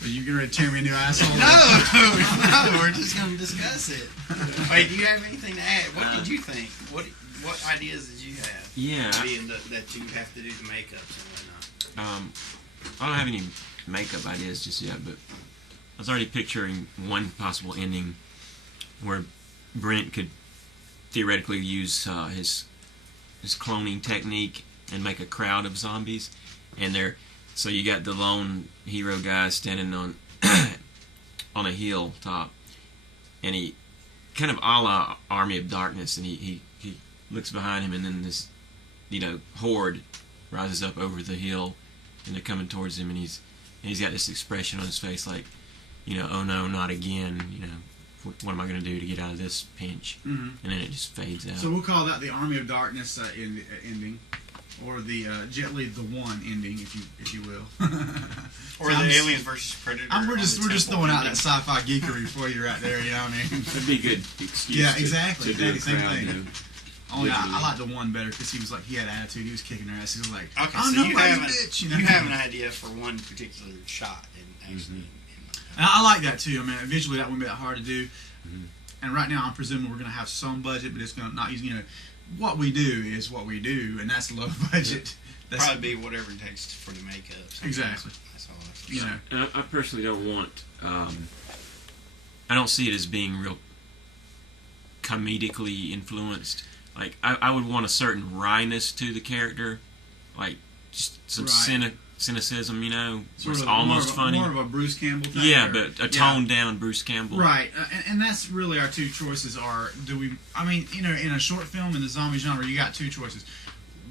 Are you going to tear me a new asshole? No, we're just going to discuss it. Wait, do you have anything to add? What did you think? What ideas did you have? Yeah. That you have to do the makeups and whatnot. I don't have any makeup ideas just yet, but I was already picturing one possible ending where Brent could theoretically use his cloning technique and make a crowd of zombies, and so you got the lone hero guy standing on on a hilltop, and he kind of a la Army of Darkness, and he looks behind him, and then this horde rises up over the hill, and they're coming towards him, and he's got this expression on his face like, oh no, not again, what am I going to do to get out of this pinch? Mm-hmm. And then it just fades out. So we'll call that the Army of Darkness ending, or the Jet Li the One ending, if you will. Or the Aliens versus Predator. We're just throwing out that sci-fi geekery for you right there. You know what I mean? That'd be a good excuse. Yeah, exactly. To do Exactly a same crowd, thing. Only I like the One better because he was like, he had attitude. He was kicking their ass. He was like, okay, I'm so nobody's bitch. You have an idea for one particular shot, and actually. And I like that too. I mean, visually that wouldn't be that hard to do. Mm-hmm. And right now, I'm presuming we're going to have some budget, but it's going to not use. What we do is what we do, and that's low budget. That's probably be whatever it takes for the makeup. Exactly. That's all. And I personally don't want. I don't see it as being real comedically influenced. Like I would want a certain wryness to the character, like just some cynicism, sort of almost funny. More of a Bruce Campbell thing. Yeah, but a toned down Bruce Campbell. Right, and that's really our two choices are, in a short film in the zombie genre, you got two choices.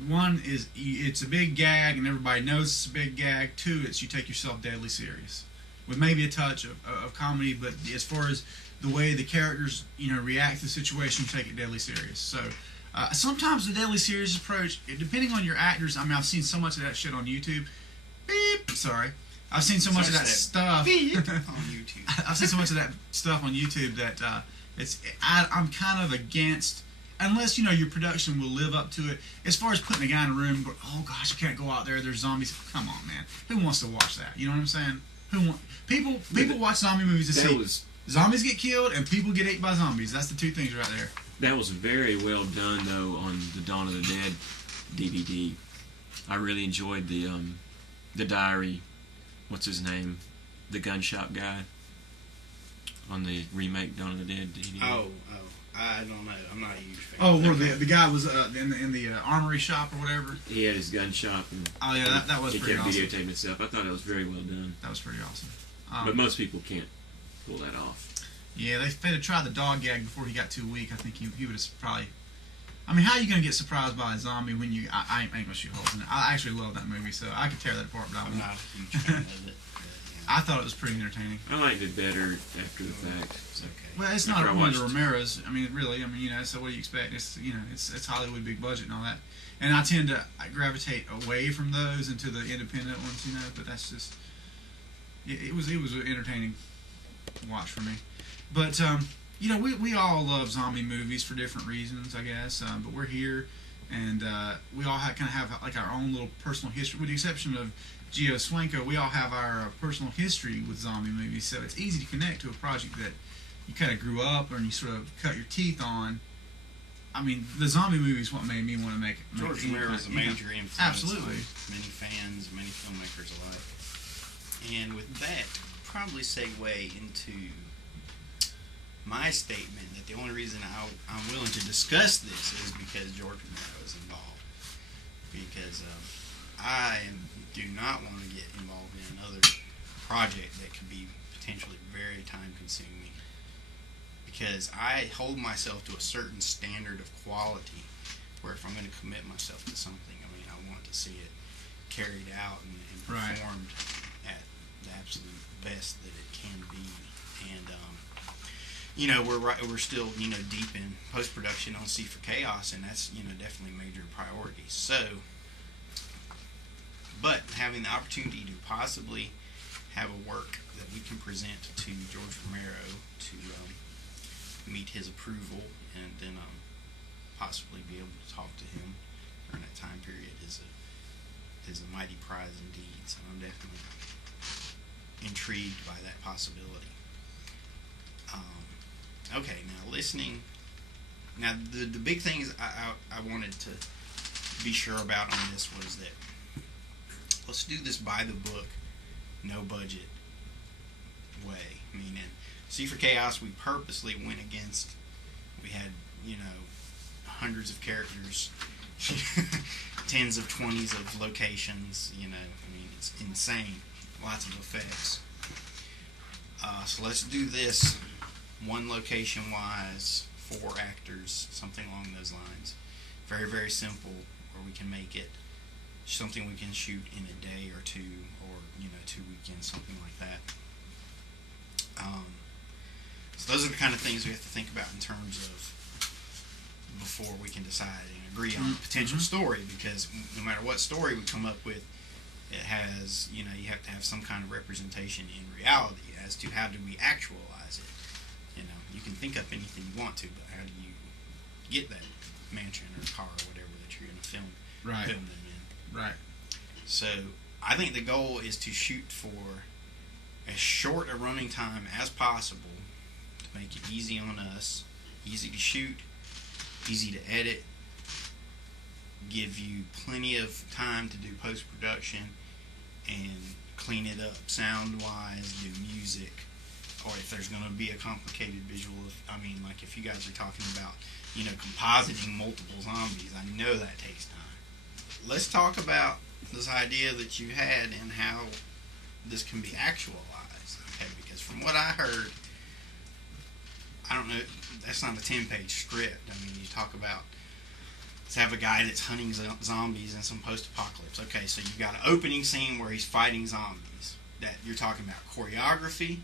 One is, it's a big gag and everybody knows it's a big gag. Two, it's you take yourself deadly serious. With maybe a touch of comedy, but as far as the way the characters, react to the situation, you take it deadly serious. So, sometimes the deadly serious approach, depending on your actors, I've seen so much of that shit on YouTube. Beep. Sorry. I've seen so much of that stuff on YouTube. I've seen so much of that stuff on YouTube that I'm kind of against, unless your production will live up to it. As far as putting a guy in a room and going, oh gosh, I can't go out there, there's zombies. Come on, man. Who wants to watch that? You know what I'm saying? People watch zombie movies to see zombies get killed and people get ate by zombies. That's the two things right there. That was very well done though on the Dawn of the Dead DVD. I really enjoyed the diary. What's his name? The gun shop guy on the remake Dawn of the Dead DVD. Oh, I don't know. I'm not a huge fan. Oh, where the guy was in the armory shop or whatever. He had his gun shop. And oh yeah, that was pretty awesome. He kept videotaping himself. I thought it was very well done. That was pretty awesome. But most people can't pull that off. Yeah, if they'd have tried the dog gag before he got too weak, I think he would have probably. I mean, how are you going to get surprised by a zombie when you... I ain't going to shoot holes in it. I actually love that movie, so I could tear that apart, but I'm not a huge fan of it. I thought it was pretty entertaining. I liked it better after the fact. It's okay. Well, it's not one of the Romero's. I mean, really. I mean, so what do you expect? It's it's Hollywood, big budget and all that. And I tend to gravitate away from those into the independent ones, But that's just... It was an entertaining watch for me. But, we all love zombie movies for different reasons, I guess. But we're here, and we all kind of have like our own little personal history. With the exception of Gio Swanko, we all have our personal history with zombie movies. So it's easy to connect to a project that you kind of grew up and you sort of cut your teeth on. I mean, the zombie movie is what made me want to make George Romero was a major influence. Absolutely. On many fans, many filmmakers alike. And with that, probably segue into my statement that the only reason I'm willing to discuss this is because George Romero is involved. Because I do not want to get involved in another project that could be potentially very time-consuming. Because I hold myself to a certain standard of quality where if I'm going to commit myself to something, I want to see it carried out and performed at the absolute best that it can be. And we're still deep in post-production on C for Chaos, and that's definitely a major priority. So, but having the opportunity to possibly have a work that we can present to George Romero to meet his approval, and then possibly be able to talk to him during that time period is a mighty prize indeed. So I'm definitely intrigued by that possibility. Okay, now listening. Now the big things I wanted to be sure about on this was that let's do this by the book, no budget way. Meaning, C for Chaos, we purposely went against. We had hundreds of characters, tens of 20s of locations. It's insane. Lots of effects. So let's do this one location wise, 4 actors, something along those lines. Very, very simple, where we can make it something we can shoot in a day or two, or 2 weekends, something like that. So those are the kind of things we have to think about in terms of before we can decide and agree on a potential story, because no matter what story we come up with, it has, you have to have some kind of representation in reality as to how do we actualize it. You can think up anything you want to, but how do you get that mansion or car or whatever that you're going to film them in? Right. So I think the goal is to shoot for as short a running time as possible to make it easy on us, easy to shoot, easy to edit, give you plenty of time to do post-production and clean it up sound-wise, do music, or if there's going to be a complicated visual, like if you guys are talking about, compositing multiple zombies, I know that takes time. Let's talk about this idea that you had and how this can be actualized, okay? Because from what I heard, I don't know, that's not a 10-page script. You talk about, let's have a guy that's hunting zombies in some post-apocalypse. Okay, so you've got an opening scene where he's fighting zombies. That you're talking about choreography.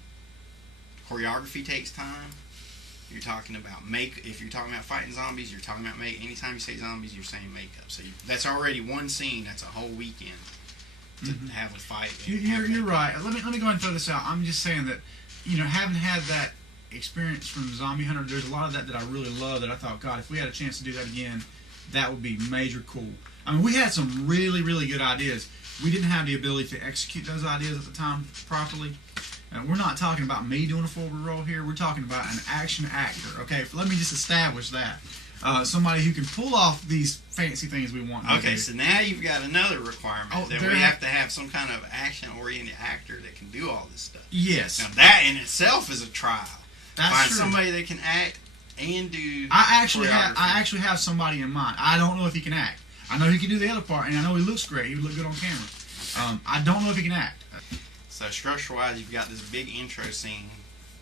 Choreography takes time. You're talking about if you're talking about fighting zombies, you're talking about anytime you say zombies, you're saying makeup. So that's already one scene. That's a whole weekend to have a fight. You're right. Let me go ahead and throw this out. I'm just saying that, having had that experience from Zombie Hunter, there's a lot of that I really love that I thought, God, if we had a chance to do that again, that would be major cool. We had some really, really good ideas. We didn't have the ability to execute those ideas at the time properly. And we're not talking about me doing a forward roll here. We're talking about an action actor. Okay, let me just establish that. Somebody who can pull off these fancy things we want to do. Okay, so now you've got another requirement that we have to have some kind of action-oriented actor that can do all this stuff. Yes. Now that in itself is a trial. That's Find true. somebody that can act and do I actually have somebody in mind. I don't know if he can act. I know he can do the other part, and I know he looks great. He would look good on camera. I don't know if he can act. So structure-wise, you've got this big intro scene,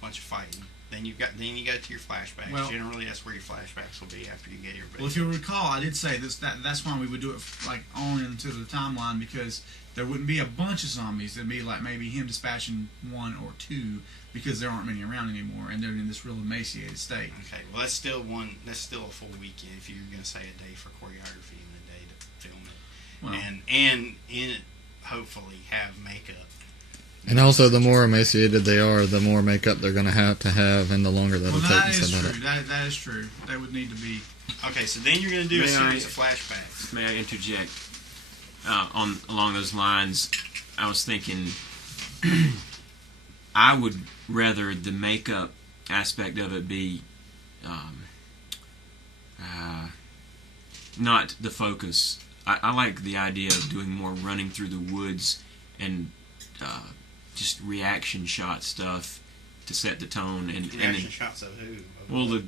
bunch of fighting. Then you go to your flashbacks. Well, generally, that's where your flashbacks will be after you get your. Well, if you'll recall, I did say that's why we would do it on into the timeline, because there wouldn't be a bunch of zombies. There'd be maybe him dispatching 1 or 2 because there aren't many around anymore, and they're in this real emaciated state. Okay, well that's still a full weekend if you're going to say a day for choreography and a day to film it, Well, and in it hopefully have makeup. And also, the more emaciated they are, the more makeup they're going to have, and the longer that'll take to set that up. That is true. They would need to be. Okay, so then you're going to do a series of flashbacks. May I interject? Along those lines, I was thinking I would rather the makeup aspect of it be not the focus. I like the idea of doing more running through the woods and just reaction shot stuff to set the tone. Reaction shots of who? Well,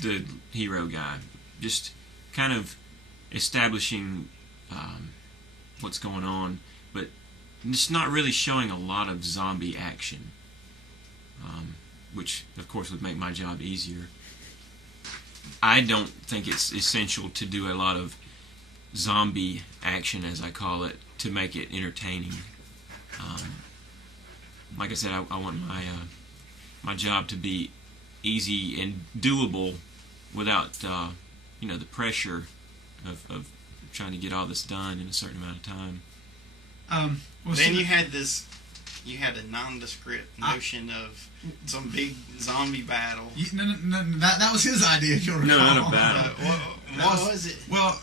the hero guy, just kind of establishing what's going on, but it's not really showing a lot of zombie action, which of course would make my job easier. I don't think it's essential to do a lot of zombie action, as I call it, to make it entertaining. Like I said, I want my job to be easy and doable without the pressure of trying to get all this done in a certain amount of time. Then you had a nondescript notion of some big zombie battle. No, that was his idea. If you'll recall. No, not a battle. What was it? Well,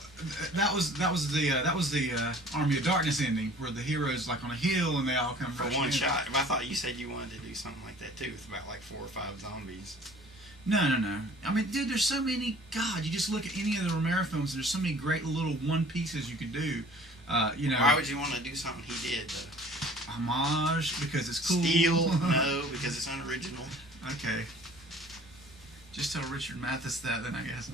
that was the Army of Darkness ending, where the heroes like on a hill and they all come For rushing one in. shot. I thought you said you wanted to do something like that too, with about like 4 or 5 zombies. No. I mean, dude, there's so many. God, you just look at any of the Romero films. There's so many great little one pieces you could do. You know, Why would you want to do something he did? Though? homage because it's cool. Steal? No, because it's unoriginal. Okay. Just tell Richard Mathis that, then I guess.